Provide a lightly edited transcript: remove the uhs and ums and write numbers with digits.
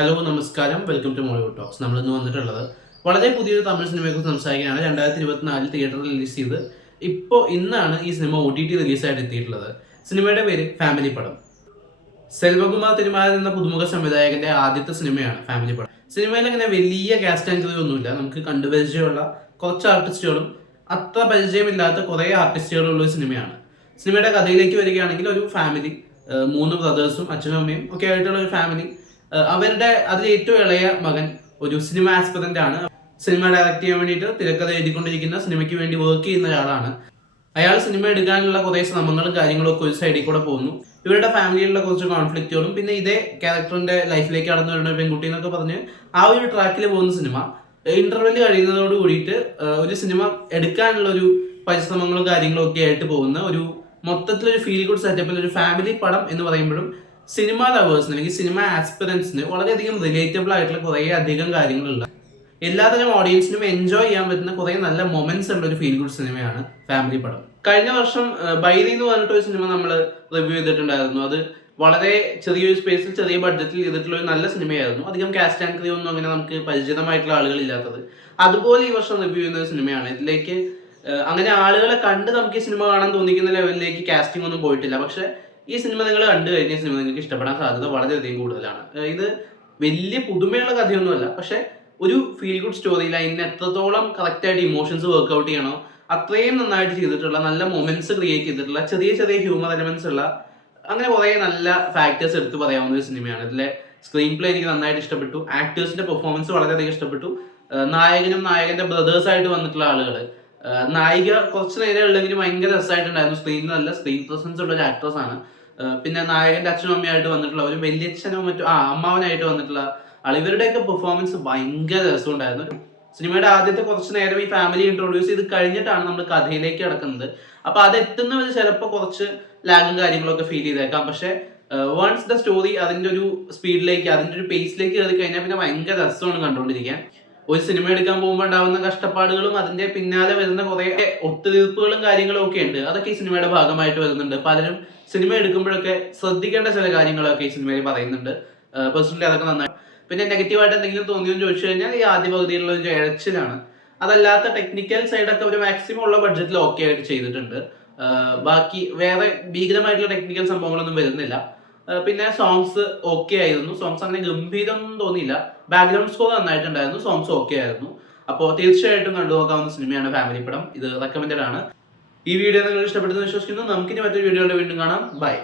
Hello നമസ്കാരം, welcome to Mollywood talks. നമ്മളിന്ന് വന്നിട്ടുള്ളത് വളരെ പുതിയൊരു തമിഴ് സിനിമയെക്കുറിച്ച് സംസാരിക്കാനാണ്. 2024 തിയേറ്ററിൽ റിലീസ് ചെയ്ത് ഇന്നാണ് ഈ സിനിമ OTT റിലീസായിട്ട് എത്തിയിട്ടുള്ളത്. സിനിമയുടെ പേര് ഫാമിലി പടം. സെൽവകുമാർ തിരുമാരൻ എന്ന പുതുമുഖ സംവിധായകന്റെ ആദ്യത്തെ സിനിമയാണ് ഫാമിലി പടം. സിനിമയിൽ അങ്ങനെ വലിയ കാസ്റ്റ് ആൻഡ് ക്രൂ ഒന്നുമില്ല. നമുക്ക് കണ്ടുപരിചയമുള്ള കുറച്ച് ആർട്ടിസ്റ്റുകളും അത്ര പരിചയമില്ലാത്ത കുറേ ആർട്ടിസ്റ്റുകളുള്ള ഒരു സിനിമയാണ്. സിനിമയുടെ കഥയിലേക്ക് വരികയാണെങ്കിൽ ഒരു ഫാമിലി, 3 ബ്രദേഴ്സും അച്ഛനും അമ്മയും ഒക്കെ ആയിട്ടുള്ള ഒരു ഫാമിലി. അവരുടെ അതിൽ ഏറ്റവും ഇളയ മകൻ ഒരു സിനിമ ആസ്പിറന്റ് ആണ്. സിനിമ ഡയറക്ട് ചെയ്യാൻ വേണ്ടിയിട്ട് തിരക്കഥ എഴുതിക്കൊണ്ടിരിക്കുന്ന, സിനിമയ്ക്ക് വേണ്ടി വർക്ക് ചെയ്യുന്ന ഒരാളാണ്. അയാൾ സിനിമ എടുക്കാനുള്ള കുറേ ശ്രമങ്ങളും കാര്യങ്ങളും ഒക്കെ ഒരു സൈഡിൽ കൂടെ പോകുന്നു. ഇവരുടെ ഫാമിലിയിലുള്ള കുറച്ച് കോൺഫ്ലിക്റ്റുകളും പിന്നെ ഇതേ ക്യാരക്ടറിന്റെ ലൈഫിലേക്ക് കടന്നു വരുന്ന പെൺകുട്ടി എന്നൊക്കെ പറഞ്ഞ് ആ ഒരു ട്രാക്കിൽ പോകുന്ന സിനിമ ഇന്റർവെല് കഴിയുന്നതോട് കൂടിയിട്ട് ഒരു സിനിമ എടുക്കാനുള്ള ഒരു പരിശ്രമങ്ങളും കാര്യങ്ങളും ഒക്കെ ആയിട്ട് പോകുന്ന ഒരു മൊത്തത്തിലൊരു ഫീൽ ഗുഡ് സെറ്റപ്പിൽ ഒരു ഫാമിലി പടം എന്ന് പറയുമ്പോഴും സിനിമ ലവേഴ്സിന് അല്ലെങ്കിൽ സിനിമ ആസ്പിറൻസിന് വളരെയധികം റിലേറ്റബിൾ ആയിട്ടുള്ള കുറേ അധികം കാര്യങ്ങളുള്ള, എല്ലാതരം ഓഡിയൻസിനും എൻജോയ് ചെയ്യാൻ പറ്റുന്ന കുറേ നല്ല മൊമെന്റ്സ് ഉള്ള ഒരു ഫീൽ ഗുഡ് സിനിമയാണ് ഫാമിലി പടം. കഴിഞ്ഞ വർഷം ബൈരി എന്ന് പറഞ്ഞിട്ട് ഒരു സിനിമ നമ്മൾ റിവ്യൂ ചെയ്തിട്ടുണ്ടായിരുന്നു. അത് വളരെ ചെറിയൊരു സ്പേസിൽ ചെറിയ ബഡ്ജറ്റിൽ ചെയ്തിട്ടുള്ള ഒരു നല്ല സിനിമയായിരുന്നു. അധികം കാസ്റ്റ് ആൻഡ് ക്രൂ ഒന്നും അങ്ങനെ നമുക്ക് പരിചിതമായിട്ടുള്ള ആളുകളില്ലാത്തത്. അതുപോലെ ഈ വർഷം റിവ്യൂ ചെയ്യുന്ന ഒരു സിനിമയാണ്. ഇതിലേക്ക് അങ്ങനെ ആളുകളെ കണ്ട് നമുക്ക് ഈ സിനിമ കാണാൻ തോന്നിക്കുന്ന ലെവലിലേക്ക് കാസ്റ്റിംഗ് ഒന്നും പോയിട്ടില്ല. പക്ഷെ ഈ സിനിമ നിങ്ങൾ കണ്ടു കഴിഞ്ഞ സിനിമ നിങ്ങൾക്ക് ഇഷ്ടപ്പെടാൻ സാധ്യത വളരെയധികം കൂടുതലാണ്. ഇത് വലിയ പുതുമയുള്ള കഥയൊന്നുമല്ല, പക്ഷെ ഒരു ഫീൽ ഗുഡ് സ്റ്റോറി ലൈനിന് എത്രത്തോളം കറക്റ്റായിട്ട് ഇമോഷൻസ് വർക്ക്ഔട്ട് ചെയ്യണോ അത്രയും നന്നായിട്ട് ചെയ്തിട്ടുള്ള, നല്ല മൊമെന്റ്സ് ക്രിയേറ്റ് ചെയ്തിട്ടുള്ള, ചെറിയ ചെറിയ ഹ്യൂമർ എലമെന്റ്സ് ഉള്ള അങ്ങനെ കുറേ നല്ല ഫാക്ടേഴ്സ് എടുത്ത് പറയാവുന്ന ഒരു സിനിമയാണ്. ഇതിലെ സ്ക്രീൻ പ്ലേ എനിക്ക് നന്നായിട്ട് ഇഷ്ടപ്പെട്ടു. ആക്ടേഴ്സിന്റെ പെർഫോമൻസ് വളരെയധികം ഇഷ്ടപ്പെട്ടു. നായകനും നായകന്റെ ബ്രദേഴ്സായിട്ട് വന്നിട്ടുള്ള ആളുകൾ, നായിക കുറച്ച് നേരം ഉള്ളെങ്കിലും ഭയങ്കര രസമായിട്ടുണ്ടായിരുന്നു. സ്ക്രീനിൽ നല്ല സ്ക്രീൻ പ്രസൻസ് ഉള്ള ഒരു ആക്ട്രസ് ആണ്. പിന്നെ നായകന്റെ അച്ഛനും അമ്മയായിട്ട് വന്നിട്ടുള്ള ഒരു വലിയച്ഛനോ മറ്റോ അമ്മാവനായിട്ട് വന്നിട്ടുള്ള ആൾ, ഇവരുടെയൊക്കെ പെർഫോമൻസ് ഭയങ്കര രസമുണ്ടായിരുന്നു. സിനിമയുടെ ആദ്യത്തെ കുറച്ച് നേരം ഈ ഫാമിലി ഇൻട്രൊഡ്യൂസ് ചെയ്ത് കഴിഞ്ഞിട്ടാണ് നമ്മൾ കഥയിലേക്ക് കിടക്കുന്നത്. അപ്പൊ അത് എത്തുന്നവർ ചിലപ്പോൾ കുറച്ച് ലാഗും കാര്യങ്ങളൊക്കെ ഫീൽ ചെയ്തേക്കാം. പക്ഷെ വൺസ് ദ സ്റ്റോറി അതിന്റെ ഒരു സ്പീഡിലേക്ക്, അതിന്റെ ഒരു പേസിലേക്ക് കയറി കഴിഞ്ഞാൽ പിന്നെ ഭയങ്കര രസമാണ് കണ്ടുകൊണ്ടിരിക്കാൻ. ഒരു സിനിമ എടുക്കാൻ പോകുമ്പോൾ ഉണ്ടാവുന്ന കഷ്ടപ്പാടുകളും അതിന്റെ പിന്നാലെ വരുന്ന കുറെ ഒത്തുതീർപ്പുകളും കാര്യങ്ങളും ഒക്കെ ഉണ്ട്. അതൊക്കെ ഈ സിനിമയുടെ ഭാഗമായിട്ട് വരുന്നുണ്ട്. പലരും സിനിമ എടുക്കുമ്പോഴൊക്കെ ശ്രദ്ധിക്കേണ്ട ചില കാര്യങ്ങളൊക്കെ ഈ സിനിമയിൽ പറയുന്നുണ്ട്. പേഴ്സണലി അതൊക്കെ നന്നായി. പിന്നെ നെഗറ്റീവായിട്ട് എന്തെങ്കിലും തോന്നിയെന്ന് ചോദിച്ചു കഴിഞ്ഞാൽ ഈ ആദ്യ പകുതിയിലുള്ള ഒരു ഇഴച്ചിലാണ്. അതല്ലാത്ത ടെക്നിക്കൽ സൈഡൊക്കെ ഒരു മാക്സിമം ഉള്ള ബഡ്ജറ്റിൽ ഓക്കെ ആയിട്ട് ചെയ്തിട്ടുണ്ട്. ബാക്കി വേറെ ഭീകരമായിട്ടുള്ള ടെക്നിക്കൽ സംഭവങ്ങളൊന്നും വരുന്നില്ല. പിന്നെ സോങ്സ് ഓക്കെ ആയിരുന്നു. സോങ്സ് അങ്ങനെ ഗംഭീരമൊന്നും തോന്നിയില്ല. ബാക്ക്ഗ്രൗണ്ട് സ്കോർ നന്നായിട്ടുണ്ടായിരുന്നു. സോങ്സ് ഓക്കെ ആയിരുന്നു. അപ്പോൾ തീർച്ചയായിട്ടും കണ്ടു നോക്കാവുന്ന സിനിമയാണ് ഫാമിലി പടം. ഇത് റെക്കമെൻഡഡ് ആണ്. ഈ വീഡിയോ നിങ്ങൾ ഇഷ്ടപ്പെട്ടെന്ന് വിശ്വസിക്കുന്നു. നമുക്കിനി മറ്റൊരു വീഡിയോയുടെ വീണ്ടും കാണാം. ബൈ.